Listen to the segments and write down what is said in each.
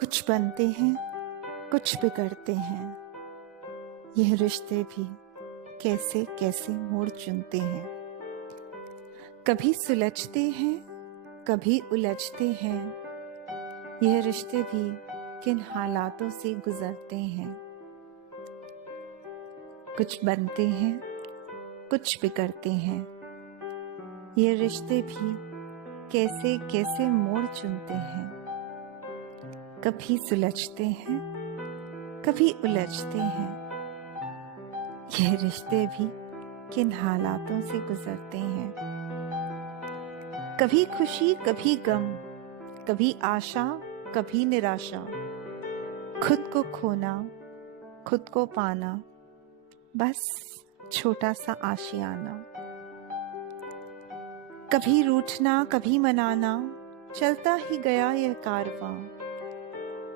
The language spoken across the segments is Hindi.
कुछ बनते हैं, कुछ बिगड़ते हैं। यह रिश्ते भी कैसे कैसे मोड़ चुनते हैं। कभी सुलझते हैं, कभी उलझते हैं। यह रिश्ते भी किन हालातों से गुजरते हैं। कुछ बनते हैं, कुछ बिगड़ते हैं। ये रिश्ते भी कैसे कैसे मोड़ चुनते हैं। कभी सुलझते हैं, कभी उलझते हैं। यह रिश्ते भी किन हालातों से गुजरते हैं। कभी खुशी, कभी गम, कभी आशा, कभी निराशा। खुद को खोना, खुद को पाना, बस छोटा सा आशियाना। कभी रूठना, कभी मनाना, चलता ही गया यह कारवां।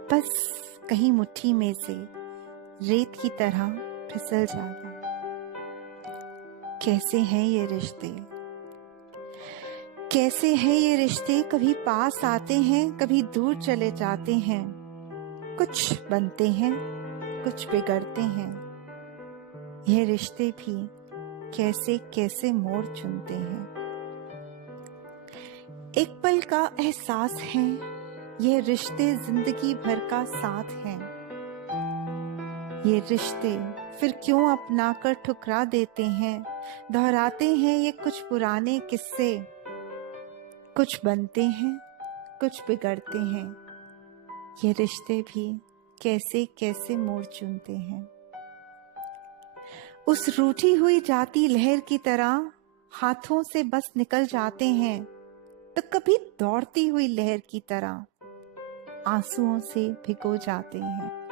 बस कहीं मुट्ठी में से रेत की तरह फिसल जाना। कैसे हैं ये रिश्ते, कैसे हैं ये रिश्ते। कभी पास आते हैं, कभी दूर चले जाते हैं। कुछ बनते हैं, कुछ बिगड़ते हैं। यह रिश्ते भी कैसे कैसे मोड़ चुनते हैं। एक पल का एहसास है, ये रिश्ते जिंदगी भर का साथ हैं। ये रिश्ते फिर क्यों अपना कर ठुकरा देते हैं। दोहराते हैं ये कुछ पुराने किस्से। कुछ बनते हैं, कुछ बिगड़ते हैं। ये रिश्ते भी कैसे कैसे मोड़ चुनते हैं। उस रूठी हुई जाती लहर की तरह हाथों से बस निकल जाते हैं। तो कभी दौड़ती हुई लहर की तरह आंसुओं से भिगो जाते हैं।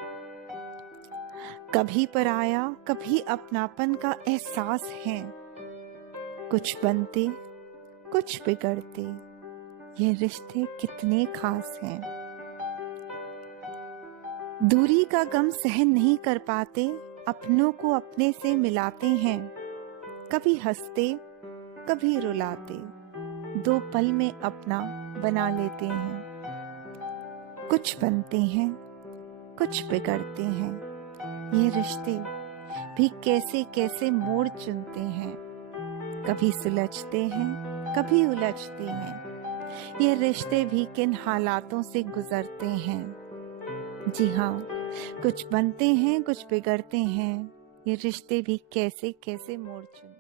कभी पराया, कभी अपनापन का एहसास है। कुछ बनते, कुछ बिगड़ते। ये रिश्ते कितने खास हैं। दूरी का गम सहन नहीं कर पाते, अपनों को अपने से मिलाते हैं। कभी हंसते, कभी रुलाते, दो पल में अपना बना लेते हैं। कुछ बनते हैं, कुछ बिगड़ते हैं। ये रिश्ते भी कैसे कैसे मोड़ चुनते हैं। कभी सुलझते हैं, कभी उलझते हैं। ये रिश्ते भी किन हालातों से गुजरते हैं। जी हाँ, कुछ बनते हैं, कुछ बिगड़ते हैं। ये रिश्ते भी कैसे कैसे मोड़ चुनते हैं।